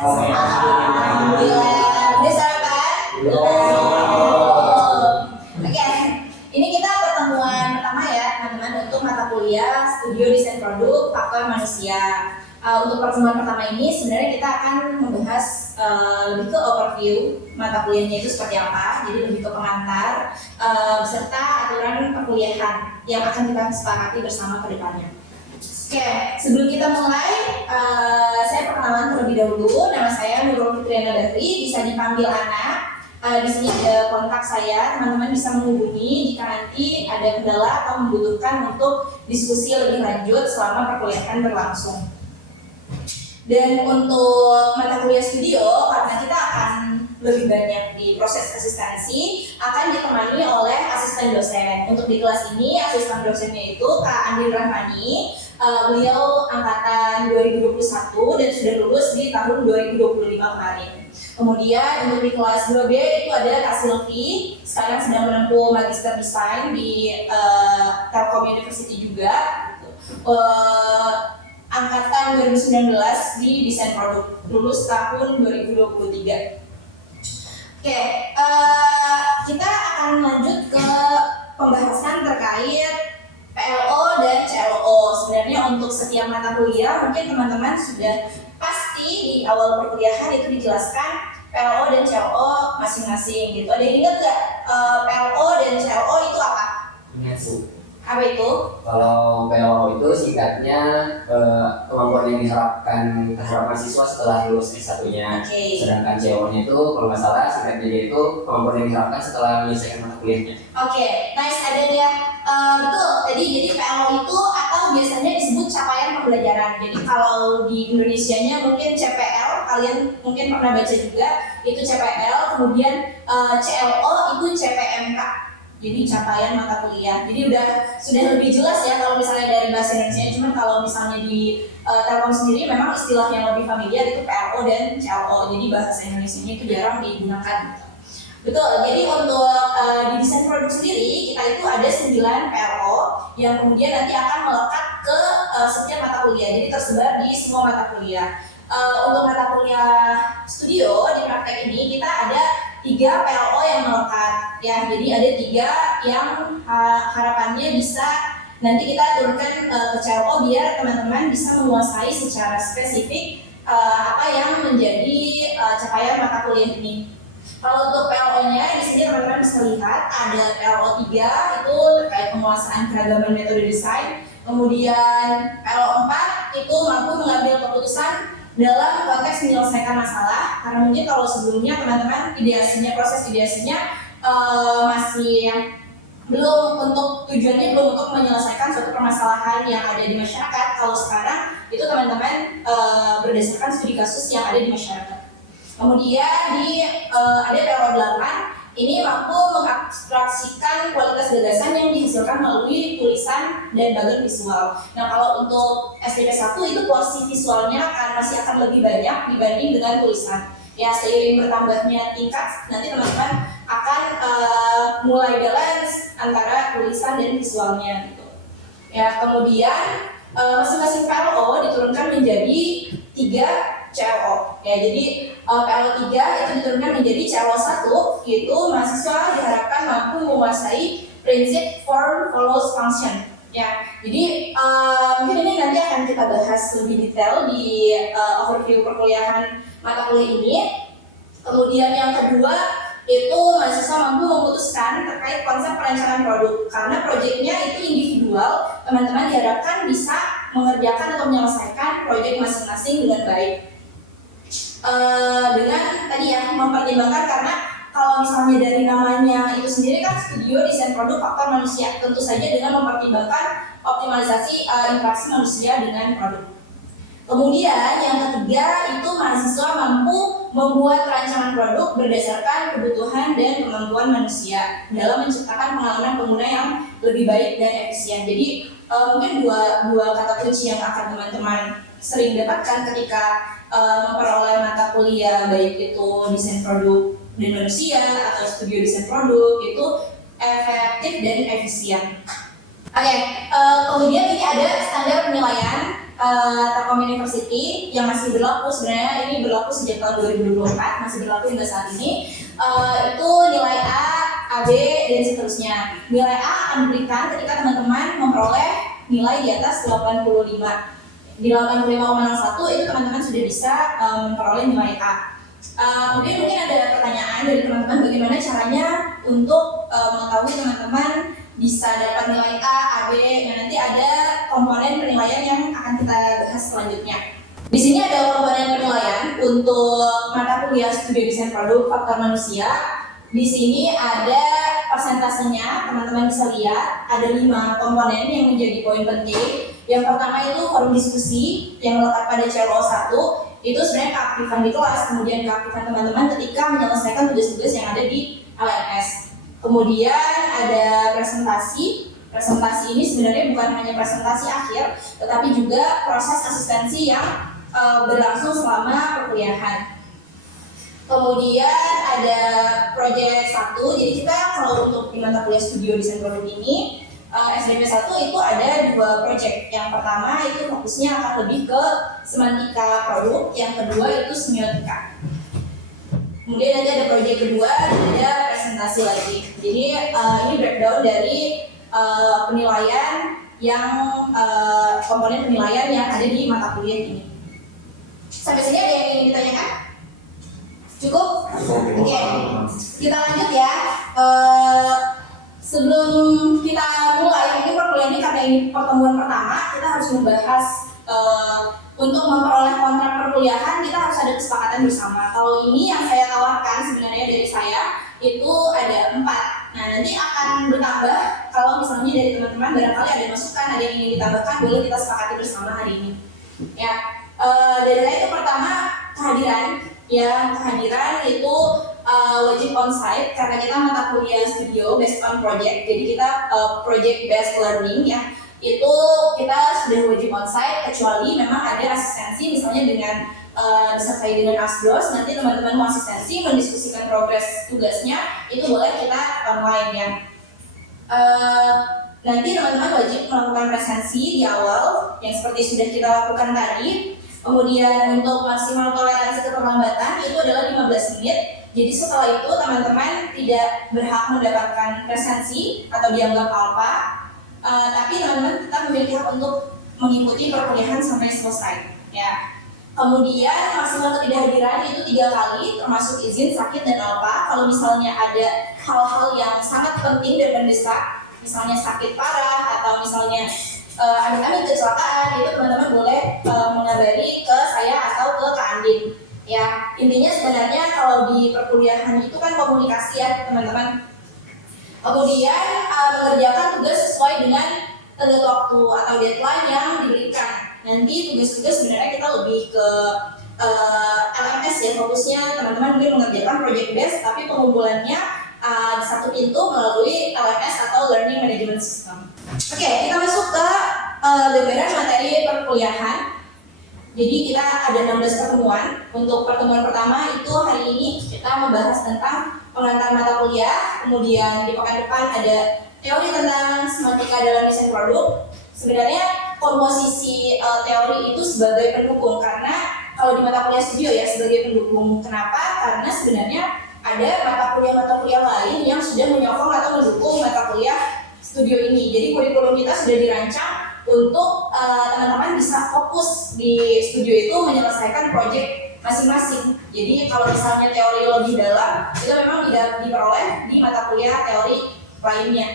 Alhamdulillah. Udah sarapan? Oke, ini kita pertemuan pertama ya teman-teman untuk mata kuliah Studio Desain Produk Faktor Manusia. Untuk pertemuan pertama ini sebenarnya kita akan membahas lebih ke overview mata kuliahnya itu seperti apa, jadi lebih ke pengantar beserta aturan perkuliahan yang akan kita sepakati bersama ke depannya. Oke, sebelum kita mulai, saya perkenalan terlebih dahulu. Nama saya Nurul Fitriana Dahri, bisa dipanggil Ana. Di sini ada kontak saya, teman-teman bisa menghubungi jika nanti ada kendala atau membutuhkan untuk diskusi lebih lanjut selama perkuliahan berlangsung. Dan untuk mata kuliah studio, karena kita akan lebih banyak di proses asistensi, akan ditemani oleh asisten dosen. Untuk di kelas ini, asisten dosennya itu Kak Andin Rahmani. Beliau angkatan 2021 dan sudah lulus di tahun 2025 kemarin. Kemudian untuk di kelas 2B itu ada Kak Silvi, sekarang sedang menempuh Magister Desain di Telkom University juga. Angkatan 2019 di Desain Produk, lulus tahun 2023. Oke, kita akan lanjut ke pembahasan terkait PLO dan CLO. Sebenarnya untuk setiap mata kuliah mungkin teman-teman sudah pasti di awal perkuliahan itu dijelaskan PLO dan CLO masing-masing gitu. Ada yang ingat nggak PLO dan CLO itu apa? Ingat Bu. Apa itu? Kalau PLO itu singkatnya kemampuan yang diharapkan terhadap mahasiswa setelah lulus S1-nya. Okay. Sedangkan CO-nya itu kalau nggak salah singkatnya yaitu kemampuan yang diharapkan setelah menyelesaikan mata kuliahnya. Oke, nice, ada ya. Betul. Jadi PLO itu atau biasanya disebut capaian pembelajaran. Jadi kalau di Indonesianya mungkin CPL, kalian mungkin pernah baca juga itu CPL. Kemudian CLO itu CPMK. Jadi capaian mata kuliah. Jadi sudah lebih jelas ya kalau misalnya dari bahasa Indonesia. Cuman kalau misalnya di Telkom sendiri memang istilah yang lebih familiar itu PLO dan CLO. Jadi bahasa Indonesianya itu jarang digunakan. Betul. Jadi untuk di desain produk sendiri kita itu ada 9 PLO yang kemudian nanti akan melekat ke setiap mata kuliah. Jadi tersebar di semua mata kuliah. Untuk mata kuliah studio di praktek ini kita ada 3 PLO yang melekat ya, jadi ada 3 yang harapannya bisa nanti kita turunkan ke CLO biar teman-teman bisa menguasai secara spesifik apa yang menjadi capaian mata kuliah ini. Kalau untuk PLO-nya di sini teman-teman bisa lihat ada PLO 3 itu terkait penguasaan keragaman metode desain, kemudian PLO 4 itu mampu mengambil keputusan dalam konteks menyelesaikan masalah, karena mungkin kalau sebelumnya teman-teman proses ideasinya masih belum tujuannya belum untuk menyelesaikan suatu permasalahan yang ada di masyarakat. Kalau sekarang itu teman-teman berdasarkan studi kasus yang ada di masyarakat. Kemudian ada PLO 8 ini mampu mengabstraksikan kualitas gagasan yang dihasilkan melalui tulisan dan bagan visual. Nah, kalau untuk SDP 1 itu porsi visualnya masih akan lebih banyak dibanding dengan tulisan. Ya, seiring bertambahnya tingkat, nanti teman-teman akan mulai balance antara tulisan dan visualnya gitu. Ya, kemudian masing-masing PLO diturunkan menjadi 3 CLO. Ya, jadi PLO 3 itu diturunkan menjadi CLO 1, yaitu mahasiswa diharapkan mampu menguasai prinsip form follows function. Ya, jadi mungkin ini nanti akan kita bahas lebih detail di overview perkuliahan mata kuliah ini. Kemudian yang kedua itu mahasiswa mampu memutuskan terkait konsep perencanaan produk, karena proyeknya itu individual, teman-teman diharapkan bisa mengerjakan atau menyelesaikan proyek masing-masing dengan baik. Dengan tadi ya mempertimbangkan, karena kalau misalnya dari namanya itu sendiri kan studio desain produk faktor manusia, tentu saja dengan mempertimbangkan optimalisasi interaksi manusia dengan produk. Kemudian yang ketiga itu mahasiswa mampu membuat rancangan produk berdasarkan kebutuhan dan kemampuan manusia dalam menciptakan pengalaman pengguna yang lebih baik dan efisien. Jadi mungkin dua kata kunci yang akan teman-teman sering dapatkan ketika memperoleh mata kuliah baik itu desain produk dan manusia atau studio desain produk itu efektif dan efisien. Oke, kemudian ini ada standar penilaian Telkom University yang masih berlaku, sebenarnya ini berlaku sejak tahun 2024, masih berlaku hingga saat ini. Itu nilai A, AB, dan seterusnya. Nilai A akan diberikan ketika teman-teman memperoleh nilai di atas 85. Di 85,01 itu teman-teman sudah bisa memperoleh nilai A. Kemudian mungkin ada pertanyaan dari teman-teman bagaimana caranya untuk mengetahui teman-teman bisa dapat nilai A, AB, dan nanti ada komponen penilaian yang akan kita bahas selanjutnya. Di sini ada komponen penilaian untuk mata kuliah studi desain produk faktor manusia. Di sini ada persentasenya, teman-teman bisa lihat ada 5 komponen yang menjadi poin penting. Yang pertama itu forum diskusi yang melekat pada CLO 1, itu sebenarnya keaktifan di kelas, kemudian keaktifan teman-teman ketika menyelesaikan tugas-tugas yang ada di LMS. Kemudian ada presentasi. Presentasi ini sebenarnya bukan hanya presentasi akhir, tetapi juga proses asistensi yang berlangsung selama perkuliahan. Kemudian ada project 1, jadi kita kalau untuk di mata kuliah studio desain produk ini SDP 1 itu ada 2 project. Yang pertama itu fokusnya akan lebih ke semantika produk, yang kedua itu semiotika. Kemudian nanti ada project kedua dan ada presentasi lagi. Jadi ini breakdown dari penilaian yang komponen penilaian yang ada di mata kuliah ini. Sampai sini ada yang ingin ditanyakan? Cukup? Oke, kita lanjut ya. Sebelum kita mulai, ini perkuliahan ini karena ini pertemuan pertama, kita harus membahas untuk memperoleh kontrak perkuliahan, kita harus ada kesepakatan bersama. Kalau ini yang saya tawarkan sebenarnya dari saya, itu ada 4. Nah, nanti akan bertambah kalau misalnya dari teman-teman barangkali ada masukan, ada yang ingin ditambahkan, boleh kita sepakati bersama hari ini. Ya, dari saya itu pertama kehadiran. Ya, kehadiran itu wajib on-site karena kita mata kuliah studio based on project. Jadi kita project based learning ya. Itu kita sudah wajib on-site kecuali memang ada asistensi misalnya dengan disertai dengan asdos, nanti teman-teman mau asistensi mendiskusikan progres tugasnya itu boleh kita online ya. Nanti teman-teman wajib melakukan presensi di awal yang seperti sudah kita lakukan tadi. Kemudian untuk maksimal toleransi keterlambatan itu adalah 15 menit. Jadi setelah itu teman-teman tidak berhak mendapatkan presensi atau dianggap alpa, tapi teman-teman tetap memiliki hak untuk mengikuti perkuliahan sampai selesai. Ya. Kemudian maksimal ketidakhadiran itu 3 kali, termasuk izin, sakit, dan alpa. Kalau misalnya ada hal-hal yang sangat penting dan mendesak, misalnya sakit parah atau misalnya amit-amit kecelakaan, itu teman-teman boleh mengabari ke saya atau ke Kak Andin. Ya, intinya sebenarnya kalau di perkuliahan itu kan komunikasi ya teman-teman. Kemudian mengerjakan tugas sesuai dengan tenggat waktu atau deadline yang diberikan. Nanti tugas-tugas sebenarnya kita lebih ke LMS ya, fokusnya teman-teman mungkin mengerjakan project based, tapi pengumpulannya di satu pintu melalui LMS atau Learning Management System. Oke, kita masuk ke gambaran materi perkuliahan. Jadi kita ada 16 pertemuan. Untuk pertemuan pertama itu hari ini kita membahas tentang pengantar mata kuliah. Kemudian di pekan depan ada teori tentang semantika dalam desain produk. Sebenarnya komposisi teori itu sebagai pendukung, karena kalau di mata kuliah studio ya sebagai pendukung. Kenapa? Karena sebenarnya ada mata kuliah lain yang sudah menyokong atau mendukung mata kuliah studio ini. Jadi kurikulum kita sudah dirancang untuk teman-teman bisa fokus di studio itu menyelesaikan proyek masing-masing. Jadi kalau misalnya teori lebih dalam, itu memang tidak diperoleh di mata kuliah teori lainnya.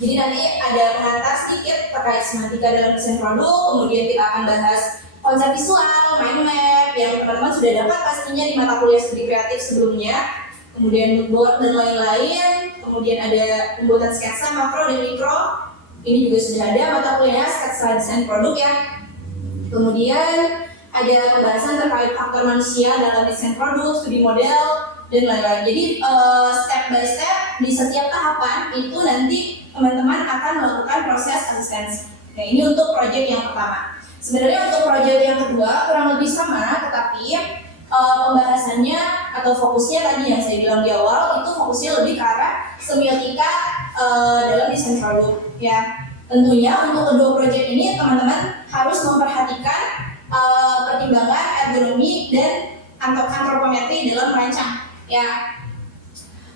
Jadi nanti ada pengantar sedikit terkait semantika dalam desain produk, kemudian kita akan bahas konsep visual, mind map yang teman-teman sudah dapat pastinya di mata kuliah studi kreatif sebelumnya. Kemudian mood board dan lain-lain. Kemudian ada pembuatan sketsa makro dan mikro. Ini juga sudah ada mata kuliah sketsa desain produk ya. Kemudian ada pembahasan terkait faktor manusia dalam desain produk, studi model, dan lain-lain. Jadi step by step di setiap tahapan itu nanti teman-teman akan melakukan proses asistensi. Nah, ini untuk proyek yang pertama. Sebenarnya untuk proyek yang kedua kurang lebih sama, tetapi pembahasannya atau fokusnya tadi yang saya bilang di awal itu fokusnya lebih ke arah semiotika dalam desain produk ya. Tentunya untuk kedua proyek ini teman-teman harus memperhatikan pertimbangan ergonomi dan antropometri dalam merancang ya.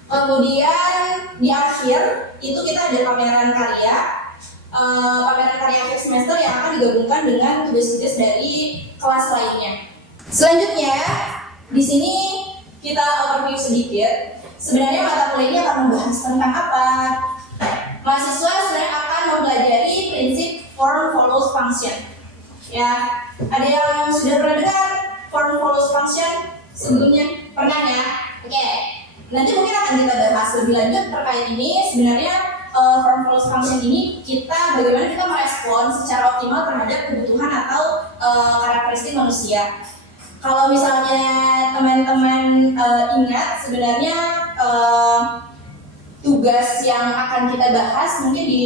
Kemudian di akhir itu kita ada pameran karya akhir semester yang akan digabungkan dengan tugas-tugas dari kelas lainnya. Selanjutnya di sini kita overview sedikit. Sebenarnya mata kuliah ini akan membahas tentang apa? Mahasiswa sebenarnya akan mempelajari prinsip form follows function. Ya, ada yang sudah pernah dengar form follows function sebelumnya? Pernah ya? Oke. Nanti mungkin akan kita bahas lebih lanjut terkait ini. Sebenarnya form follows function ini bagaimana kita merespon secara optimal terhadap kebutuhan atau karakteristik manusia. Kalau misalnya teman-teman ingat, sebenarnya tugas yang akan kita bahas mungkin di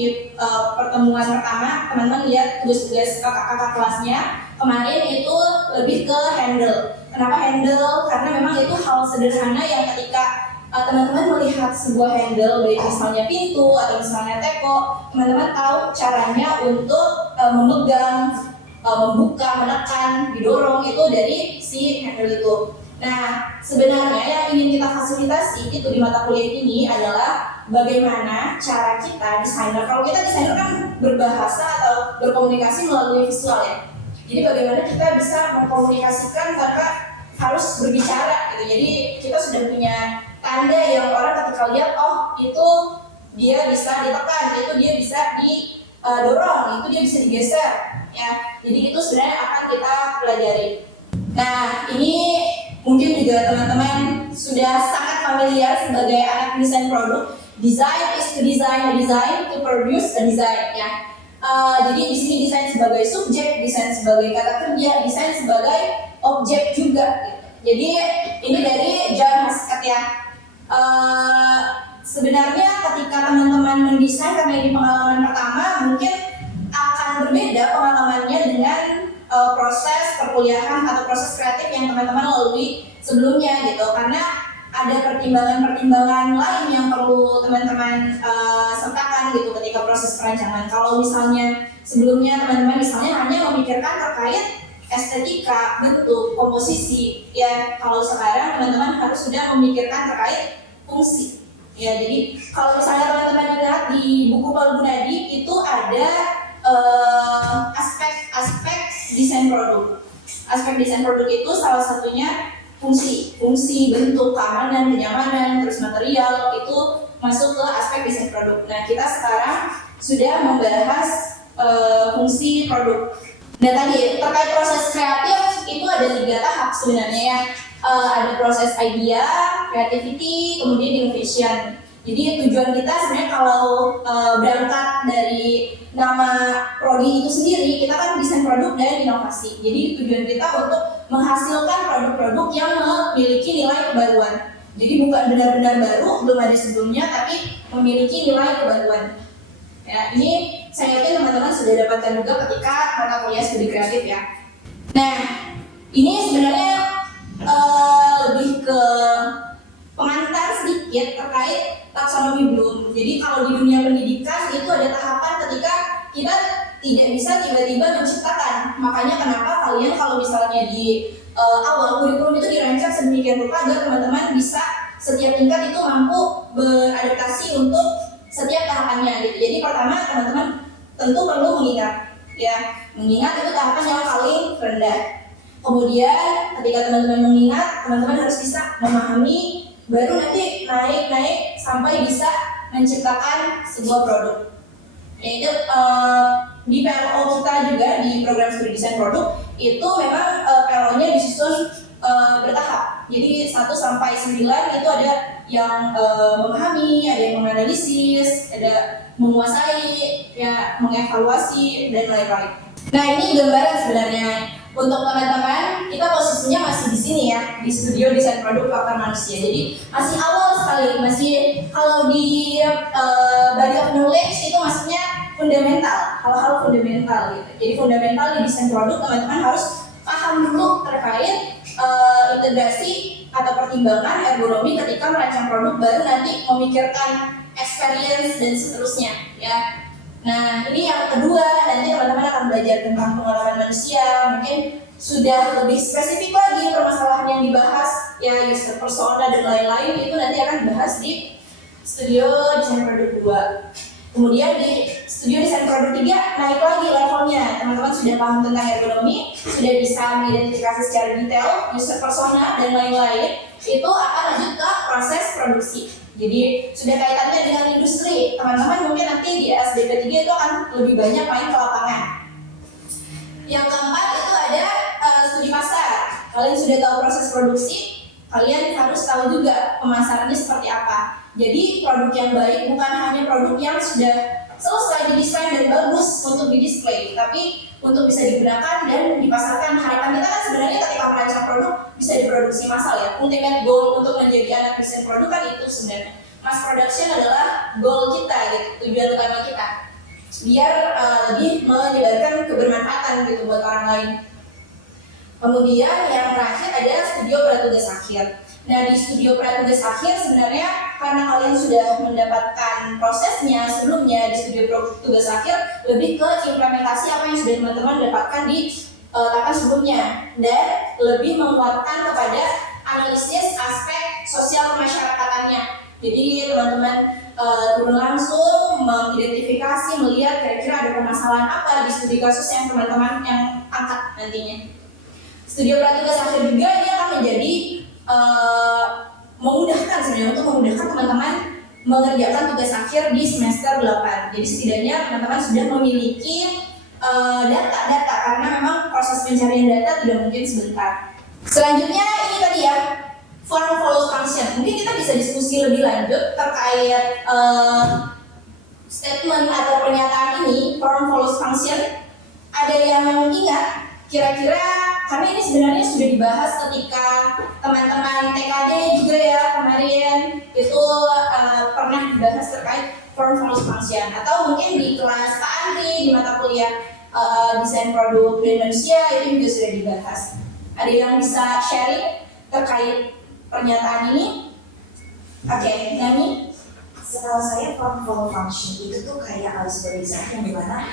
pertemuan pertama teman-teman lihat tugas-tugas kakak-kakak kelasnya kemarin itu lebih ke handle. Kenapa handle? Karena memang itu hal sederhana yang ketika teman-teman melihat sebuah handle, baik misalnya pintu atau misalnya teko, teman-teman tahu caranya untuk memegang, membuka, menekan, didorong itu dari si handle itu. Nah, sebenarnya yang ingin kita fasilitasi itu di mata kuliah ini adalah bagaimana cara kita desainer. Kalau kita desainer kan berbahasa atau berkomunikasi melalui visual ya. Jadi bagaimana kita bisa mengkomunikasikan tanpa harus berbicara gitu. Jadi kita sudah punya tanda yang orang ketika lihat, oh itu dia bisa ditekan, itu dia bisa didorong, itu dia bisa digeser ya. Jadi itu sebenarnya akan kita pelajari. Nah, ini mungkin juga teman-teman sudah sangat familiar sebagai anak desain produk. Design is to design a design to produce a design ya. Jadi di sini desain sebagai subjek, desain sebagai kata kerja, desain sebagai objek juga. Gitu. Jadi ini dari John Haskett ya. Sebenarnya ketika teman-teman mendesain karena ini pengalaman pertama, mungkin akan berbeda pengalamannya dengan proses perkuliahan atau proses kreatif yang teman-teman lalui sebelumnya gitu, karena ada pertimbangan-pertimbangan lain yang perlu teman-teman sertakan gitu ketika proses perancangan. Kalau misalnya sebelumnya teman-teman misalnya hanya memikirkan terkait estetika, bentuk, komposisi ya, kalau sekarang teman-teman harus sudah memikirkan terkait fungsi ya. Jadi kalau misalnya teman-teman ingat di buku Paul Gunadi itu ada aspek desain produk. Aspek desain produk itu salah satunya fungsi, bentuk, keamanan, kenyamanan, terus material itu masuk ke aspek desain produk. Nah, kita sekarang sudah membahas fungsi produk. Nah, tadi terkait proses kreatif itu ada 3 tahap sebenarnya ya. Ada proses idea, creativity, kemudian innovation. Jadi tujuan kita sebenarnya kalau berangkat dari nama prodi itu sendiri, kita kan desain produk dan inovasi. Jadi tujuan kita untuk menghasilkan produk-produk yang memiliki nilai kebaruan. Jadi bukan benar-benar baru, belum ada sebelumnya, tapi memiliki nilai kebaruan. Ya, ini saya yakin teman-teman sudah dapatkan juga ketika mata kuliah studi kreatif ya. Nah, ini sebenarnya lebih ke pengantar sedikit terkait taksonomi Bloom. Jadi kalau di dunia pendidikan itu ada tahapan ketika kita tidak bisa tiba-tiba menciptakan. Makanya kenapa kalian kalau misalnya di awal kurikulum itu dirancang sedemikian rupa agar teman-teman bisa setiap tingkat itu mampu beradaptasi untuk setiap tahapannya gitu. Jadi pertama teman-teman tentu perlu mengingat itu tahapan yang paling rendah. Kemudian ketika teman-teman mengingat, teman-teman harus bisa memahami, baru nanti naik sampai bisa menciptakan sebuah produk. Yaitu di PLO kita juga di program studi desain produk itu memang PLO-nya disusun bertahap. Jadi 1 sampai 9 itu ada yang memahami, ada yang menganalisis, ada menguasai, ya mengevaluasi dan lain-lain. Nah, ini gambaran sebenarnya untuk teman-teman, kita posisinya masih di sini ya, di studio desain produk faktor manusia. Jadi masih awal sekali, masih kalau di body of knowledge itu maksudnya fundamental, hal-hal fundamental gitu. Jadi fundamental di desain produk teman-teman harus paham dulu terkait integrasi atau pertimbangan ergonomi ketika merancang produk, baru nanti memikirkan experience dan seterusnya ya. Nah, ini yang kedua, nanti teman-teman akan belajar tentang pengalaman manusia, mungkin sudah lebih spesifik lagi permasalahan yang dibahas, ya user persona dan lain-lain, itu nanti akan dibahas di studio desain produk 2. Kemudian di studio desain produk 3 naik lagi levelnya, teman-teman sudah paham tentang ergonomi, sudah bisa mengidentifikasi secara detail user persona dan lain-lain, itu akan lanjut ke proses produksi. Jadi sudah kaitannya dengan industri, teman-teman mungkin nanti di SDP 3 itu akan lebih banyak main ke lapangan. Yang keempat itu ada studi pasar. Kalian sudah tahu proses produksi, kalian harus tahu juga pemasarannya seperti apa. Jadi produk yang baik bukan hanya produk yang sudah selesai didesain dan bagus untuk didisplay, tapi untuk bisa digunakan dan dipasarkan. Harapan kita kan sebenarnya ketika merancang produk bisa diproduksi massal ya. Ultimate goal untuk menjadi anak desain produk kan itu sebenarnya. Mass production adalah goal kita, gitu, tujuan utama kita. Biar lebih menyebarkan kebermanfaatan gitu buat orang lain. Kemudian yang terakhir ada studio pratugas akhir. Nah di studio pratugas akhir sebenarnya karena kalian sudah mendapatkan prosesnya sebelumnya di studio pratugas akhir, lebih ke implementasi apa yang sudah teman-teman dapatkan di tahapan sebelumnya dan lebih menguatkan kepada analisis aspek sosial kemasyarakatannya. Jadi teman-teman turun langsung mengidentifikasi, melihat kira-kira ada permasalahan apa di studi kasus yang teman-teman yang angkat nantinya. Studio pratugas akhir juga ini akan menjadi memudahkan sebenarnya untuk memudahkan teman-teman mengerjakan tugas akhir di semester 8. Jadi setidaknya teman-teman sudah memiliki data-data karena memang proses pencarian data tidak mungkin sebentar. Selanjutnya ini tadi ya, form follows function. Mungkin kita bisa diskusi lebih lanjut terkait statement atau pernyataan ini, form follows function. Ada yang ingat kira-kira, karena ini sebenarnya sudah dibahas ketika teman-teman TKD juga ya kemarin itu pernah dibahas terkait form follows function, atau mungkin di kelas Pak Andri di mata kuliah desain produk dan manusia itu juga sudah dibahas. Ada yang bisa sharing terkait pernyataan ini? Oke, Nami? Setahu saya form follow function itu tuh kayak sebuah desain yang dimana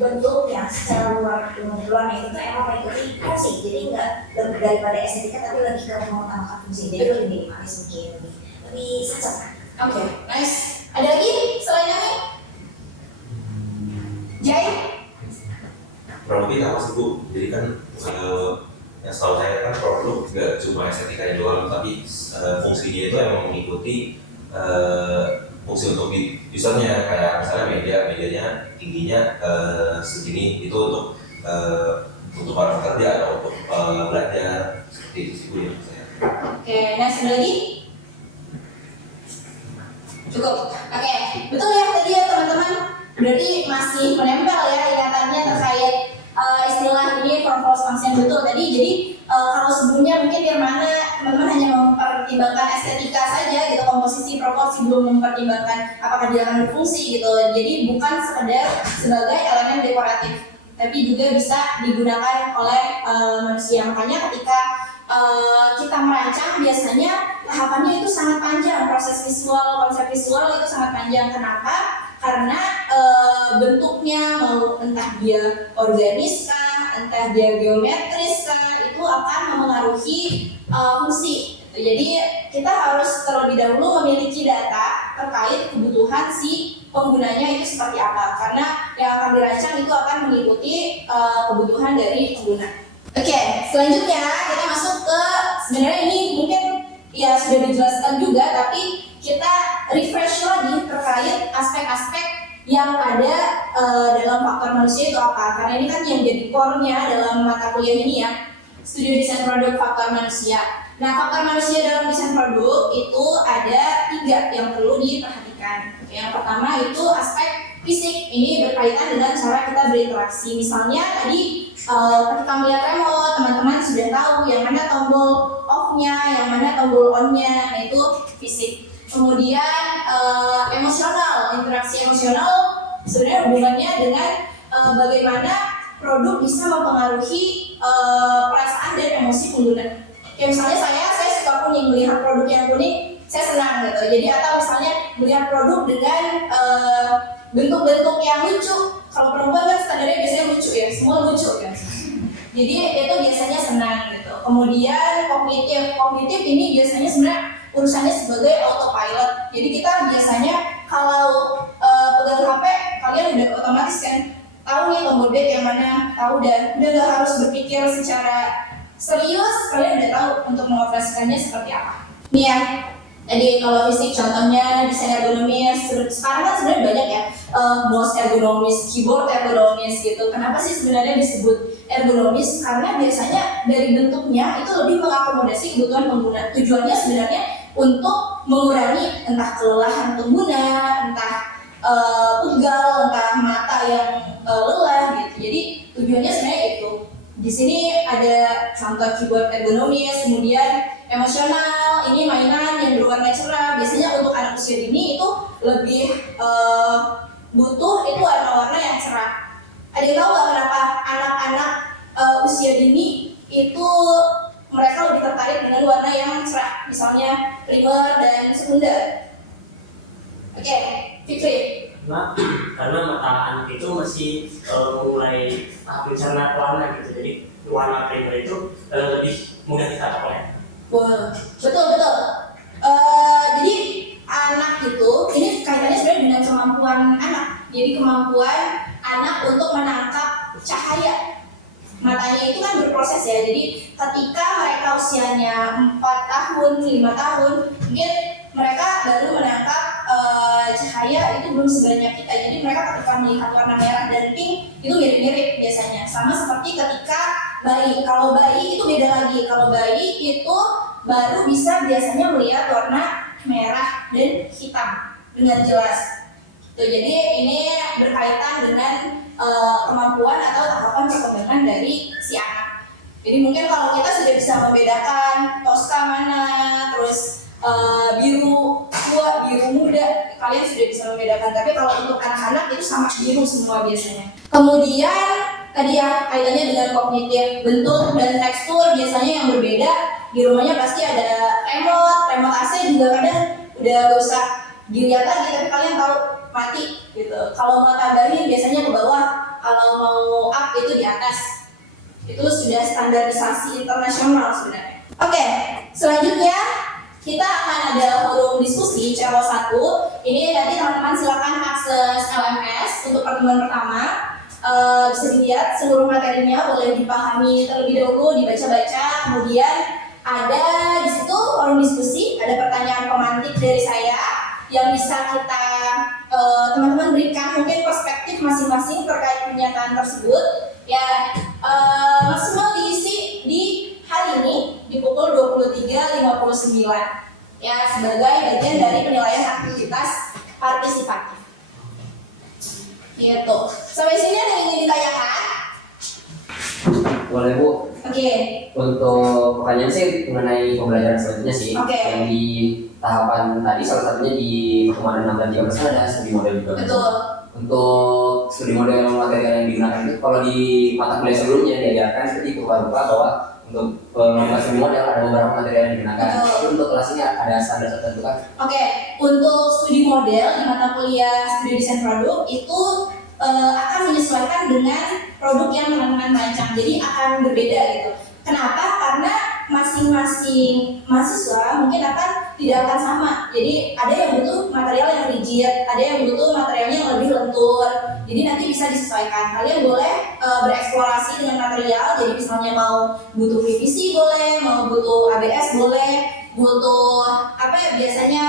bentuk yang secara luar itu tuh emang mengikuti fungsi, jadi nggak lebih daripada estetika tapi lebih ke mengutamakan fungsi, jadi lebih minimalis mungkin, lebih cocok. Oke, nice. Ada lagi selain Nami? Jai? Kurang lebih sama sih Bu, jadi kan yang setahu saya kan produk nggak cuma estetikanya doang, tapi fungsinya itu emang mengikuti fungsi untuk usernya, kayak misalnya medianya tingginya segini, itu untuk orang kerja atau untuk belajar, seperti itu sih Bu ya saya. Oke, nice. Ada lagi? Cukup. Oke, betul ya tadi ya teman-teman. Berarti masih menempel ya ingatannya terkait istilah ini form follows function, betul tadi. Jadi kalau sebelumnya mungkin Nirmana teman-teman hanya mempertimbangkan estetika saja gitu, komposisi proporsi, belum mempertimbangkan apakah dia akan berfungsi gitu. Jadi bukan sekedar sebagai elemen dekoratif, tapi juga bisa digunakan oleh manusia. Makanya ketika kita merancang biasanya tahapannya itu sangat panjang, proses visual, konsep visual itu sangat panjang. Kenapa? Karena bentuknya mau entah dia organis kah, entah dia geometris kah, itu akan memengaruhi fungsi. Jadi kita harus terlebih dahulu memiliki data terkait kebutuhan si penggunanya itu seperti apa, karena yang akan dirancang itu akan mengikuti kebutuhan dari pengguna. Oke, selanjutnya kita masuk ke, sebenarnya ini mungkin ya sudah dijelaskan juga, tapi kita refresh lagi terkait aspek-aspek yang ada dalam faktor manusia itu apa. Karena ini kan yang jadi core-nya dalam mata kuliah ini ya, studi desain produk faktor manusia. Nah, faktor manusia dalam desain produk itu ada 3 yang perlu diperhatikan. Yang pertama itu aspek fisik, ini berkaitan dengan cara kita berinteraksi. Misalnya tadi ketika melihat remote, teman-teman sudah tahu yang mana tombol off-nya, yang mana tombol on-nya, nah itu fisik. Kemudian emosional, interaksi emosional sebenarnya hubungannya dengan bagaimana produk bisa mempengaruhi perasaan dan emosi pengguna. Kayak misalnya saya suka kuning, melihat produk yang kuning saya senang gitu. Jadi atau misalnya melihat produk dengan bentuk-bentuk yang lucu. Kalau perempuan kan standarnya biasanya lucu ya, semua lucu kan. Jadi itu biasanya senang gitu. Kemudian kognitif ini biasanya sebenarnya urusannya sebagai autopilot. Jadi kita biasanya kalau pegang HP kalian udah otomatis kan tahu nih tombol back yang mana, tahu dan udah nggak harus berpikir secara serius, kalian udah tahu untuk mengoperasikannya seperti apa. Nih ya, jadi kalau fisik contohnya desain ergonomis, sekarang kan sebenarnya banyak ya, mouse ergonomis, keyboard ergonomis gitu. Kenapa sih sebenarnya disebut ergonomis? Karena biasanya dari bentuknya itu lebih mengakomodasi kebutuhan pengguna. Tujuannya sebenarnya untuk mengurangi entah kelelahan pengguna, entah pegal, entah mata yang lelah gitu. Jadi tujuannya sebenarnya itu. Di sini ada contoh keyboard ergonomis, kemudian emosional, ini mainan yang berwarna cerah. Biasanya untuk anak usia dini itu lebih butuh itu warna-warna yang cerah. Ada yang tahu nggak kenapa anak-anak usia dini itu mereka lebih tertarik dengan warna yang cerah, misalnya primer dan sekunder? Oke, Fikri. Karena mata anak itu masih mulai tahap mencerna warna gitu, jadi warna primer itu lebih mudah ditangkap oleh. Wah, betul. Jadi anak itu ini kaitannya sebenarnya dengan kemampuan anak. Jadi kemampuan anak untuk menangkap cahaya. Matanya itu kan berproses ya. Jadi ketika mereka usianya 4 tahun, 5 tahun, mungkin mereka baru menangkap cahaya itu belum sebanyak kita. Jadi mereka ketika melihat warna merah dan pink itu mirip-mirip biasanya. Sama seperti ketika bayi. Kalau bayi itu beda lagi. Kalau bayi itu baru bisa biasanya melihat warna merah dan hitam dengan jelas. Tuh, jadi ini berkaitan dengan kemampuan atau tahapan perkembangan dari si anak. Jadi mungkin kalau kita sudah bisa membedakan Tosca mana, terus biru tua, biru muda, kalian sudah bisa membedakan. Tapi kalau untuk anak-anak itu sama biru semua biasanya. Kemudian tadi ya kaitannya dengan kognitif, bentuk dan tekstur biasanya yang berbeda. Di rumahnya pasti ada remote AC juga kadang udah gak usah dilihat lagi, tapi kalian tahu mati gitu. Kalau mau tambahin biasanya ke bawah, kalau mau up itu di atas. Itu sudah standarisasi internasional sebenarnya. Oke, selanjutnya kita akan ada forum diskusi CEWO 1. Ini nanti teman-teman silakan akses LMS untuk pertemuan pertama. Bisa dilihat seluruh materinya, boleh dipahami terlebih dahulu, dibaca-baca. Kemudian ada di situ forum diskusi, ada pertanyaan pemantik dari saya yang bisa kita teman-teman berikan mungkin perspektif masing-masing terkait pernyataan tersebut. Ya, maksimal diisi di hari ini di pukul 23.59 ya, sebagai bagian dari penilaian aktivitas partisipatif. Gitu. Sampai sini ada yang ingin ditanyakan? Boleh Bu. Oke. Untuk pertanyaan sih mengenai pembelajaran selanjutnya sih. Yang di tahapan tadi salah satunya di pertemuan 6 dan 13 ada studi model juga. Betul. Untuk studi model material yang digunakan itu kalau di mata kuliah sebelumnya diajarkan seperti rupa-rupa bahwa untuk membuat studi model ada beberapa material yang digunakan. Tapi untuk kelas ini ada standar tertentu kan? Oke, untuk studi model di mata kuliah studi desain produk itu akan menyesuaikan dengan produk yang teman-teman rancang. Jadi akan berbeda gitu. Kenapa? Karena masing-masing mahasiswa mungkin tidak akan sama. Jadi ada yang butuh material yang rigid, ada yang butuh materialnya yang lebih lentur. Jadi nanti bisa disesuaikan. Kalian boleh bereksplorasi dengan material. Jadi misalnya mau butuh PVC boleh, mau butuh ABS boleh, butuh biasanya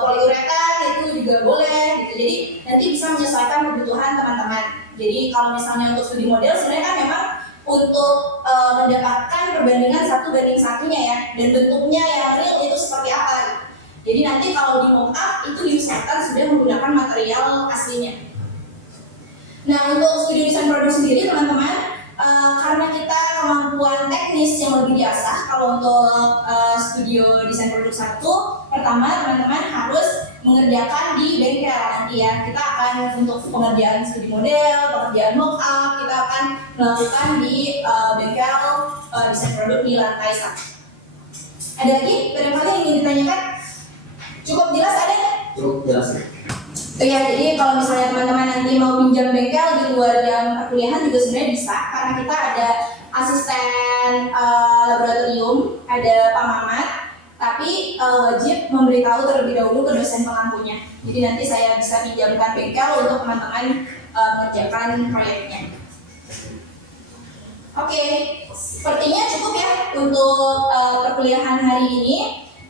poliuretan itu juga boleh gitu. Jadi nanti bisa menyesuaikan kebutuhan teman-teman. Jadi kalau misalnya untuk studi model sebenarnya kan memang untuk mendapatkan perbandingan 1:1 ya, dan bentuknya yang real itu seperti apa gitu. Jadi nanti kalau di mock-up itu diusahakan sudah menggunakan material aslinya. Nah, untuk studi desain produk sendiri teman-teman, karena kita kemampuan teknis yang lebih diasah, kalau untuk studio desain produk 1, pertama teman-teman harus mengerjakan di bengkel nanti ya. Kita akan untuk pengerjaan studi model, pengerjaan mock-up, kita akan melakukan di bengkel desain produk di lantai 1. Ada lagi barangkali yang ingin ditanyakan? Cukup jelas ada nggak? Cukup jelas. Iya, jadi kalau misalnya teman-teman nanti mau pinjam bengkel di luar jam perkuliahan juga sebenarnya bisa, karena kita ada asisten laboratorium, ada Pak Mamat, tapi wajib memberitahu terlebih dahulu ke dosen pengampunya. Jadi nanti saya bisa pinjamkan bengkel untuk teman-teman mengerjakan proyeknya. Oke, sepertinya cukup ya untuk perkuliahan hari ini.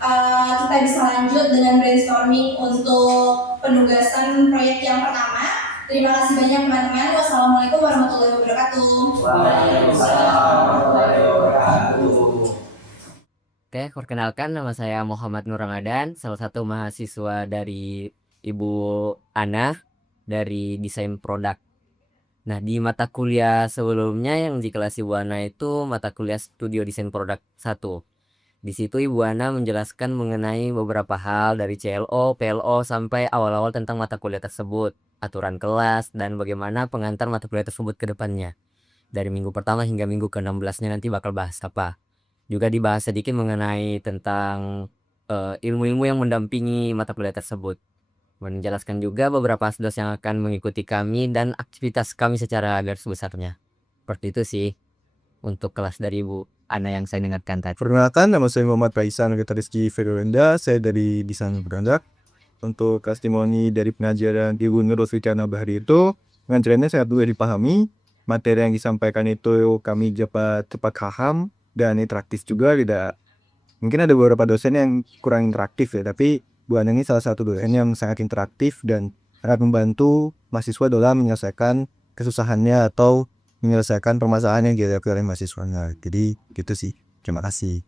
Kita bisa lanjut dengan brainstorming untuk penugasan proyek yang pertama. Terima kasih banyak teman-teman. Wassalamualaikum warahmatullahi wabarakatuh. Waalaikumsalam warahmatullahi wabarakatuh. Oke, perkenalkan nama saya Muhammad Nur Ramadan, salah satu mahasiswa dari Ibu Ana dari Desain Produk. Nah, di mata kuliah sebelumnya yang di kelas Ibu Ana itu mata kuliah Studio Desain Produk 1. Di situ Ibu Ana menjelaskan mengenai beberapa hal dari CLO, PLO sampai awal-awal tentang mata kuliah tersebut, aturan kelas, dan bagaimana pengantar mata kuliah tersebut ke depannya. Dari minggu pertama hingga minggu ke-16-nya nanti bakal bahas apa. Juga dibahas sedikit mengenai tentang ilmu-ilmu yang mendampingi mata kuliah tersebut. Menjelaskan juga beberapa asdos yang akan mengikuti kami dan aktivitas kami secara garis besarnya. Seperti itu sih untuk kelas dari Ibu Ana yang saya dengarkan tadi. Perkenalkan, nama saya Muhammad Faisan Anggota Rizky Ferwenda, saya dari Desain Produk. Untuk testimoni dari pengajaran Ibu Nur Rosvicana Bahri itu, pengajarannya sangat mudah dipahami, materi yang disampaikan itu kami dapat cepat paham, dan interaktif juga. Tidak mungkin ada beberapa dosen yang kurang interaktif ya, tapi Bu Ana ini salah satu dosen yang sangat interaktif dan sangat membantu mahasiswa dalam menyelesaikan kesusahannya atau menyelesaikan permasalahan yang dihadapi oleh mahasiswanya. Jadi gitu sih. Terima kasih.